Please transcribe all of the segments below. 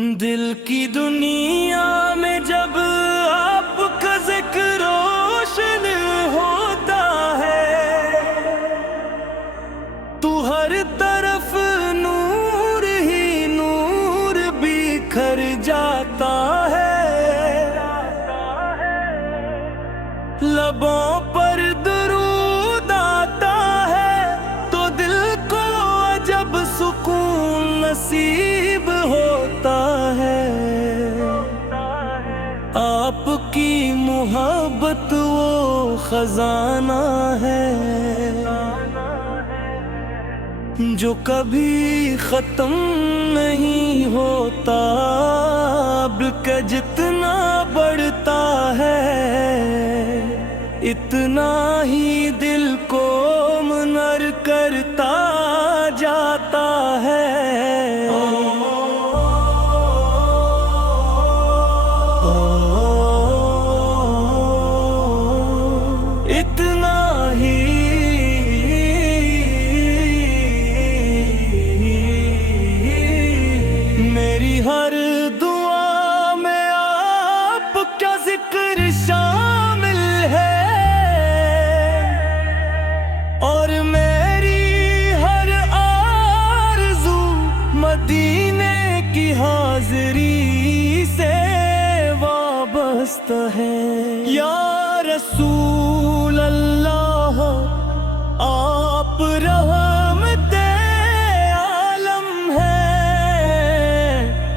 दिल की दुनिया में जब आपका जिक्र रोशन होता है तो हर तरफ नूर ही नूर बिखर जाता है। लबों पर दुरूद आता है तो दिल को अजब सुकून नसीब होता है। आपकी मोहब्बत वो खजाना है जो कभी खत्म नहीं होता, बल्कि जितना बढ़ता है इतना ही दिल को मुनर करता जाता है। इतना ही मेरी हर दुआ में आपका जिक्र शामिल है और मेरी हर आरज़ू मदीने की हाज़िरी से वाबस्ता है। या रसूल अल्लाह आप रहमते आलम है,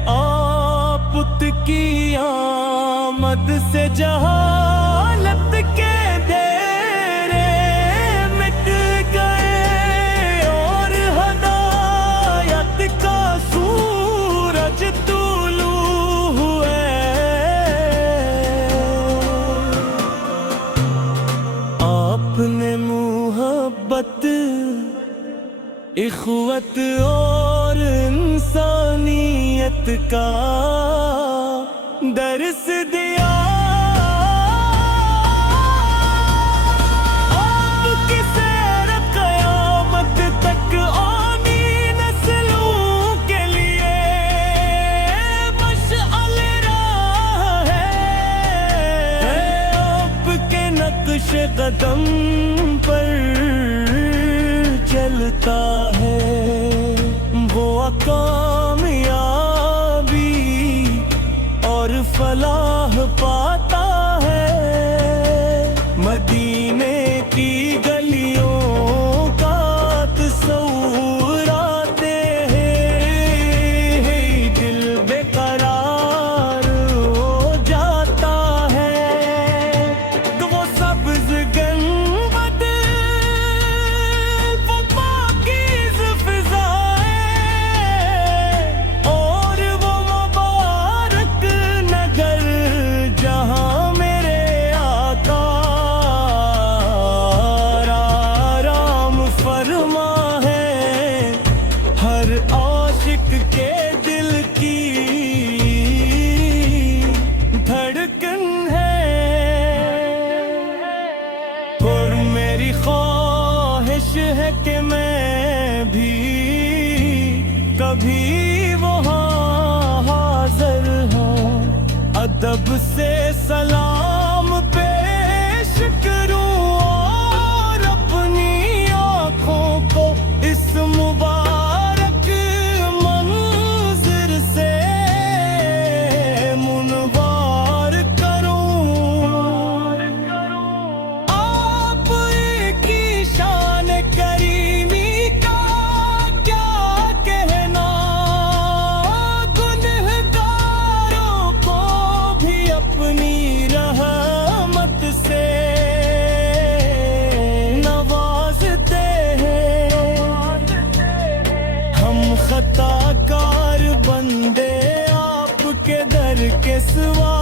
आप की आमद से जहालत के डेरे मिट गए और हदायत का सूरज तुलू हुए। आपने मोहब्बत इख़्वत और इंसानियत का दर्स दिया। आपकी सैर क़यामत तक आनी नस्लों के लिए मशअल राह है। आपके नक्श कदम पर चलता है वो कामयाबी और फलाह पाता है। मदीने की गलियों का तस्वूर आते हैं, दिल बेकरार हो जाता है। तो वो सब्ज़ गंबद वो पाकीज़ फ़िज़ाएं और वो मुबारक नगर जहाँ मेरे आका आराम फरमा है। हर आशिक के दिल की धड़कन है और मेरी ख्वाहिश है कि मैं भी कभी वहाँ हाज़िर हूँ, अदब से सलाम पेश करूँ और अपनी आँखों को इस मुबारक मंज़िर से मुनव्वर करूँ। आप की शान करीमी का क्या कहना, गुनहगारों को भी अपनी रहमत से नवाजते हैं। हम खताकार बंदे आपके दर के सिवा